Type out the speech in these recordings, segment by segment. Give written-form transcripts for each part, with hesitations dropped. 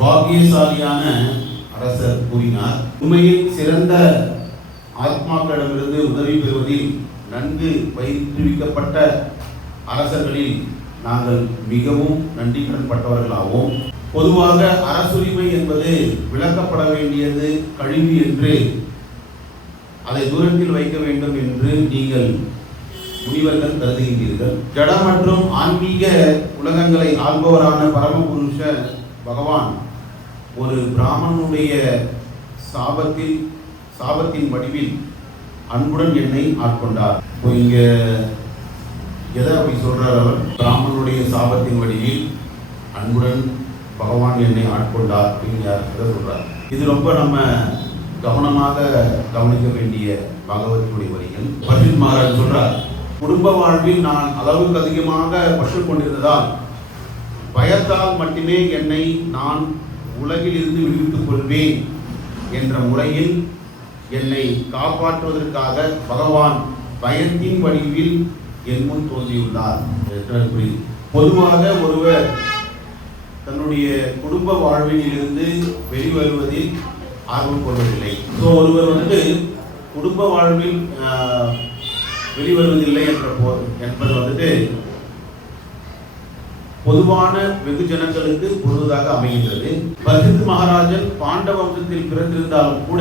பாக்கியசாலியான அரசர் கூறினார். உண்மையில் சிறந்த ஆத்மாக்களிடமிருந்து உதவி பெறுவதில் நன்கு பயிற்றுவிக்கப்பட்ட அரசர்களில் நாங்கள் மிகவும் நன்றி கடன்பட்டவர்களாவோம். பொதுவாக அரசுரிமை என்பது விளக்கப்பட வேண்டியது கழிவு என்று, அதை தூரத்தில் வைக்க வேண்டும் என்று நீங்கள் முனிவர்கள் கருதுகின்றீர்கள். ஜட மற்றும் ஆன்மீக உலகங்களை ஆள்பவரான பரமபுருஷ பகவான் ஒரு பிராமணனுடைய சாபத்தின் வடிவில் அன்புடன் என்னை ஆட்கொண்டார். இப்போ இங்க எதை அப்படி சொல்றார் அவர்? பிராமணனுடைய சாபத்தின் வடிவில் அன்புடன் பகவான் என்னை ஆட்கொண்டார் அப்படின்னு எதை சொல்றார்? இது ரொம்ப நம்ம கவனமாக கவனிக்க வேண்டிய பாகவத்துடைய வரிகள். பண்டிட் மகாராஜ் சொல்றார், குடும்ப வாழ்வில் நான் அளவுக்கு அதிகமாக பற்று கொண்டிருந்ததால் பயத்தால் மட்டுமே என்னை நான் உலகில் இருந்து விடுவித்துக் கொள்வேன் என்ற முறையில் என்னை காப்பாற்றுவதற்காக பகவான் பயத்தின் வடிவில் என் முன் தோன்றியுள்ளார். பொதுவாக ஒருவர் தன்னுடைய குடும்ப வாழ்வில் இருந்து வெளிவருவதில் ஆர்வம் கொள்வதில்லை. ஸோ ஒருவர் குடும்ப வாழ்வில் வெளிவருவதில்லை என்பது பொதுவான வெகுஜனங்களுக்கு பொருளாக அமைகின்றது. பரதத் மகாராஜன் பாண்டவ வம்சத்தில் பிறந்திருந்தாலும் கூட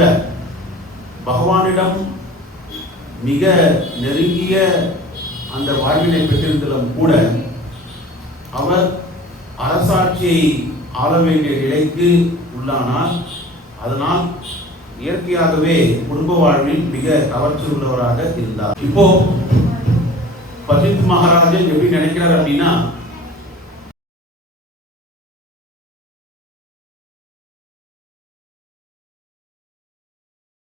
பகவானிடம் மிக நெருங்கிய அந்த வாழ்வினை பெற்றிருந்தாலும் கூட அவர் அரசாட்சியை ஆள வேண்டிய நிலைக்கு உள்ளானார். அதனால் இயற்கையாகவே குடும்ப வாழ்வில் மிக கவர்ச்சி உள்ளவராக இருந்தார். இப்போ பரதத் மகாராஜன் எப்படி நினைக்கிறார் அப்படின்னா,